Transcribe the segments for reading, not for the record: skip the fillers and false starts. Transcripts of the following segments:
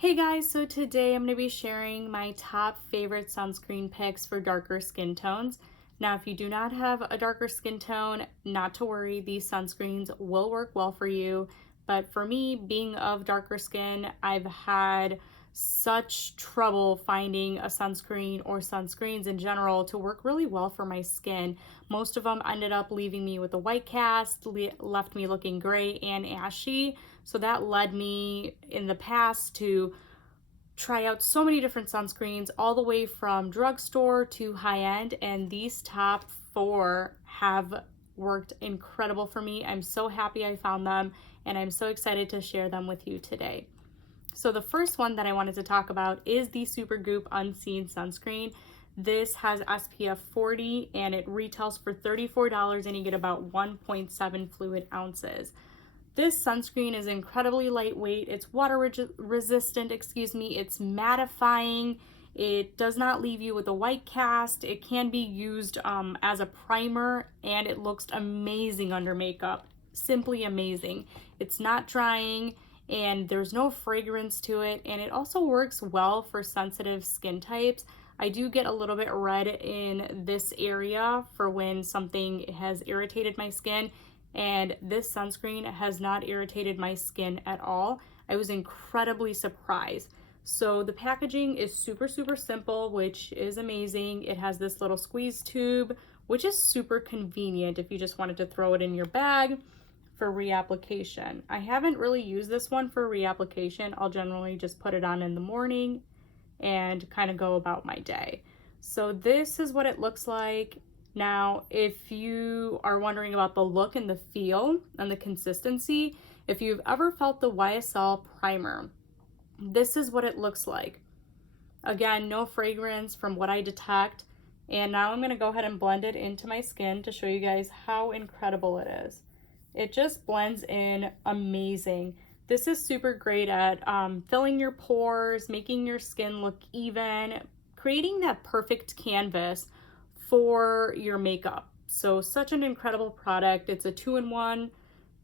Hey guys, so today I'm going to be sharing my top favorite sunscreen picks for darker skin tones. Now, if you do not have a darker skin tone, not to worry, these sunscreens will work well for you. But for me, being of darker skin, I've had such trouble finding a sunscreen or sunscreens in general to work really well for my skin. Most of them ended up leaving me with a white cast, left me looking gray and ashy. So that led me in the past to try out so many different sunscreens, all the way from drugstore to high-end, and these top four have worked incredible for me. I'm so happy I found them, and I'm so excited to share them with you today. So the first one that I wanted to talk about is the Supergroup Unseen sunscreen. This has SPF 40 and it retails for $34 and you get about 1.7 fluid ounces. This sunscreen is incredibly lightweight, it's water resistant, it's mattifying, it does not leave you with a white cast, it can be used as a primer, and it looks amazing under makeup, simply amazing. It's not drying, and there's no fragrance to it, and it also works well for sensitive skin types. I do get a little bit red in this area for when something has irritated my skin, and this sunscreen has not irritated my skin at all. I was incredibly surprised. So the packaging is super simple, which is amazing. It has this little squeeze tube, which is super convenient if you just wanted to throw it in your bag for reapplication. I haven't really used this one for reapplication. I'll generally just put it on in the morning and kind of go about my day. So this is what it looks like. Now, if you are wondering about the look and the feel and the consistency, if you've ever felt the YSL primer, this is what it looks like. Again, no fragrance from what I detect. And now I'm going to go ahead and blend it into my skin to show you guys how incredible it is. It just blends in amazing. This is super great at filling your pores, making your skin look even, creating that perfect canvas for your makeup. So such an incredible product. It's a 2-in-1,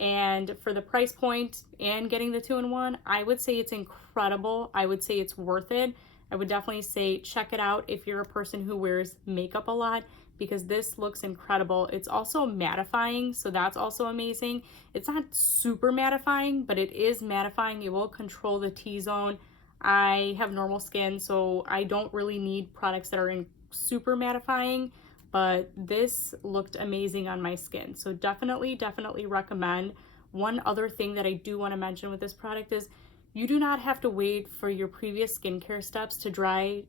and for the price point and getting the 2-in-1, I would say it's incredible. I would say it's worth it. I would definitely say check it out if you're a person who wears makeup a lot, because this looks incredible. It's also mattifying, so that's also amazing. It's not super mattifying, but it is mattifying. It will control the T-zone. I have normal skin, so I don't really need products that are super mattifying, but this looked amazing on my skin. So definitely recommend. One other thing that I do want to mention with this product is you do not have to wait for your previous skincare steps to dry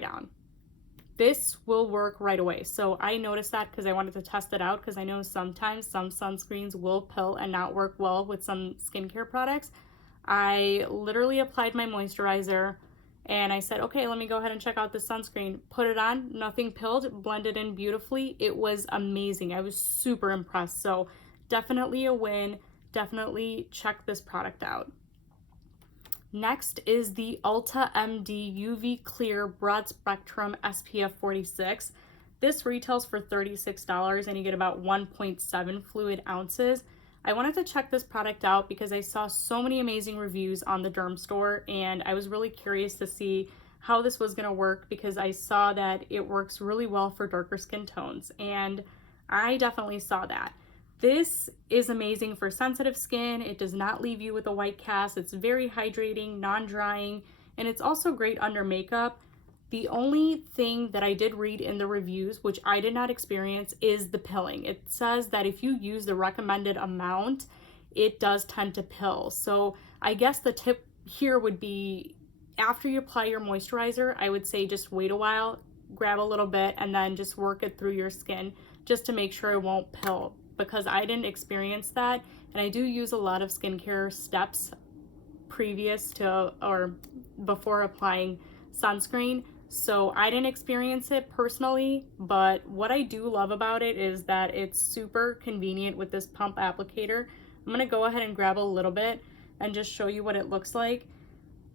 down. This will work right away. So I noticed that because I wanted to test it out, because I know sometimes some sunscreens will pill and not work well with some skincare products. I literally applied my moisturizer and I said, okay, let me go ahead and check out this sunscreen. Put it on, nothing pilled, blended in beautifully. It was amazing. I was super impressed. So definitely a win. Definitely check this product out. Next is the ULTA MD UV Clear Broad Spectrum SPF 46. This retails for $36 and you get about 1.7 fluid ounces. I wanted to check this product out because I saw so many amazing reviews on the Derm store, and I was really curious to see how this was going to work, because I saw that it works really well for darker skin tones, and I definitely saw that. This is amazing for sensitive skin. It does not leave you with a white cast. It's very hydrating, non-drying, and it's also great under makeup. The only thing that I did read in the reviews, which I did not experience, is the pilling. It says that if you use the recommended amount, it does tend to pill. So I guess the tip here would be, after you apply your moisturizer, I would say just wait a while, grab a little bit, and then just work it through your skin just to make sure it won't pill, because I didn't experience that. And I do use a lot of skincare steps previous to or before applying sunscreen. So I didn't experience it personally, but what I do love about it is that it's super convenient with this pump applicator. I'm gonna go ahead and grab a little bit and just show you what it looks like.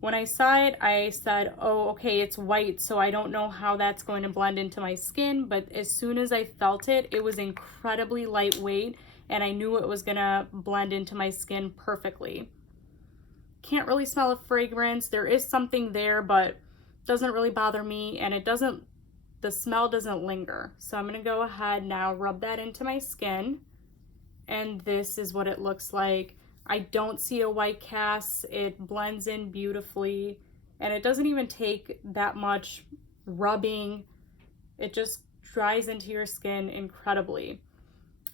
When I saw it, I said, oh, okay, it's white, so I don't know how that's going to blend into my skin, but as soon as I felt it, it was incredibly lightweight, and I knew it was gonna blend into my skin perfectly. can't really smell a fragrance. There is something there, but doesn't really bother me, and the smell doesn't linger. So I'm gonna go ahead now, rub that into my skin, and this is what it looks like. I don't see a white cast. It blends in beautifully, and it doesn't even take that much rubbing. It just dries into your skin incredibly.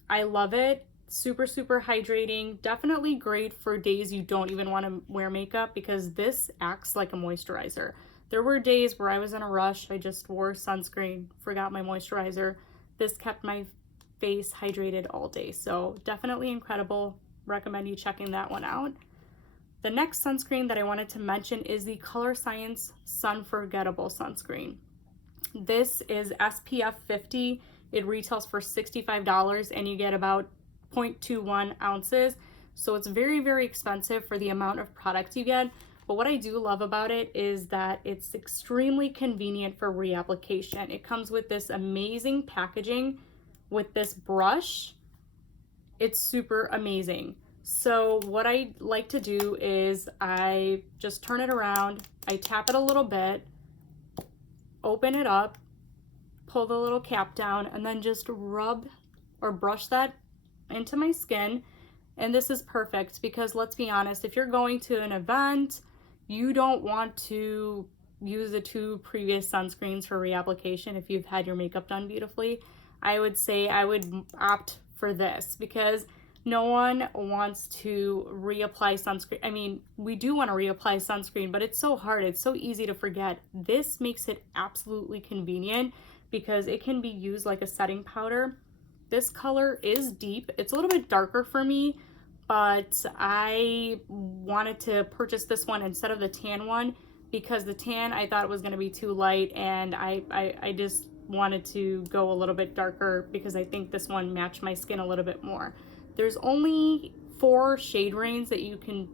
I love it. Super, super hydrating. Definitely great for days you don't even want to wear makeup, because this acts like a moisturizer. There were days where I was in a rush. I just wore sunscreen, forgot my moisturizer. This kept my face hydrated all day. So definitely incredible. Recommend you checking that one out. The next sunscreen that I wanted to mention is the ColoreScience Sunforgettable sunscreen. This is SPF 50. It retails for $65 and you get about 0.21 ounces. So it's very, very expensive for the amount of product you get. But what I do love about it is that it's extremely convenient for reapplication. It comes with this amazing packaging with this brush. It's super amazing. So what I like to do is I just turn it around, I tap it a little bit, open it up, pull the little cap down, and then just rub or brush that into my skin. And this is perfect because, let's be honest, if you're going to an event, you don't want to use the 2 previous sunscreens for reapplication if you've had your makeup done beautifully. I would say I would opt for this because no one wants to reapply sunscreen. I mean, we do want to reapply sunscreen, but it's so hard. It's so easy to forget. This makes it absolutely convenient because it can be used like a setting powder. This color is deep. It's a little bit darker for me, but I wanted to purchase this one instead of the tan one because the tan I thought was going to be too light, and I just wanted to go a little bit darker because I think this one matched my skin a little bit more. There's only 4 shade ranges that you can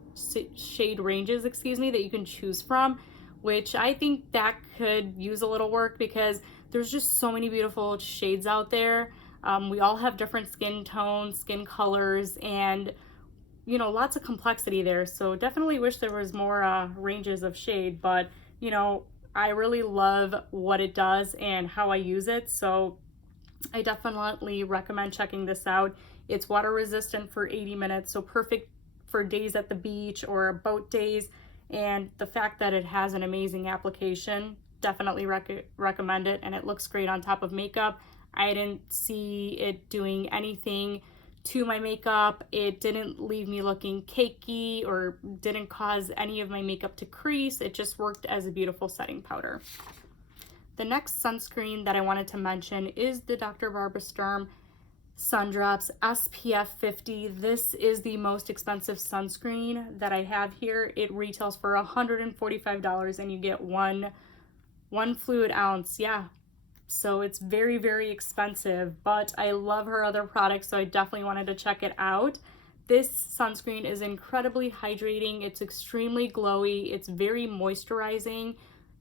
choose from, which I think that could use a little work because there's just so many beautiful shades out there. We all have different skin tones, skin colors, and lots of complexity there. So definitely wish there was more ranges of shade, but I really love what it does and how I use it. So I definitely recommend checking this out. It's water resistant for 80 minutes, so perfect for days at the beach or boat days. And the fact that it has an amazing application, definitely recommend it. And it looks great on top of makeup. I didn't see it doing anything to my makeup. It didn't leave me looking cakey or didn't cause any of my makeup to crease. It just worked as a beautiful setting powder. The next sunscreen that I wanted to mention is the Dr. Barbara Sturm Sun Drops SPF 50. This is the most expensive sunscreen that I have here. It retails for $145 and you get one fluid ounce. Yeah, so it's very, very expensive, but I love her other products, so I definitely wanted to check it out. This sunscreen is incredibly hydrating. It's extremely glowy. It's very moisturizing,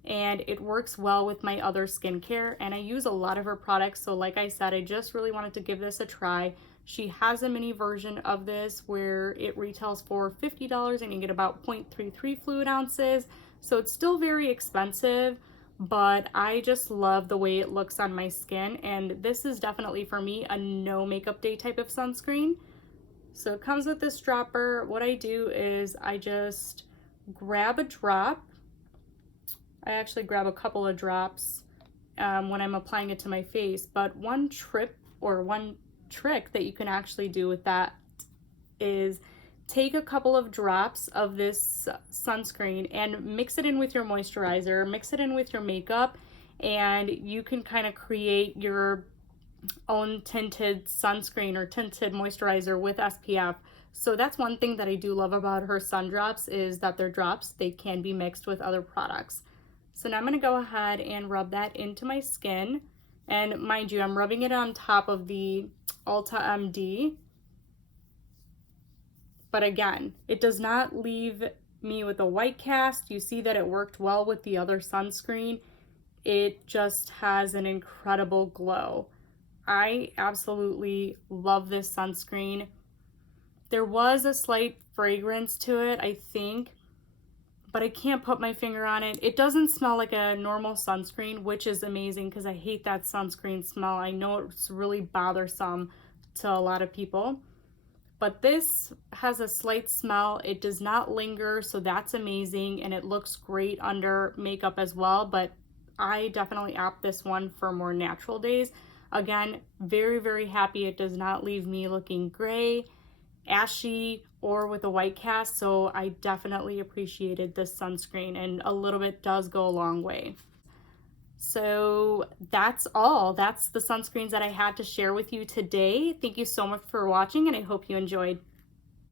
and it works well with my other skincare, and I use a lot of her products. So like I said, I just really wanted to give this a try. She has a mini version of this where it retails for $50 and you get about 0.33 fluid ounces. So it's still very expensive, but I just love the way it looks on my skin, and this is definitely for me a no makeup day type of sunscreen. So it comes with this dropper. What I do is I just grab a drop. I actually grab a couple of drops when I'm applying it to my face, but one trick that you can actually do with that is take a couple of drops of this sunscreen and mix it in with your moisturizer, mix it in with your makeup, and you can kind of create your own tinted sunscreen or tinted moisturizer with SPF. So that's one thing that I do love about her sun drops, is that they're drops. They can be mixed with other products. So now I'm going to go ahead and rub that into my skin. And mind you, I'm rubbing it on top of the ULTA MD. But again, it does not leave me with a white cast. You see that it worked well with the other sunscreen. It just has an incredible glow. I absolutely love this sunscreen. There was a slight fragrance to it, I think, but I can't put my finger on it. It doesn't smell like a normal sunscreen, which is amazing because I hate that sunscreen smell. I know it's really bothersome to a lot of people, but this has a slight smell. It does not linger, so that's amazing, and it looks great under makeup as well, but I definitely opt this one for more natural days. Again, very, very happy it does not leave me looking gray, ashy, or with a white cast, so I definitely appreciated this sunscreen, and a little bit does go a long way. So that's all. That's the sunscreens that I had to share with you today. Thank you so much for watching, and I hope you enjoyed.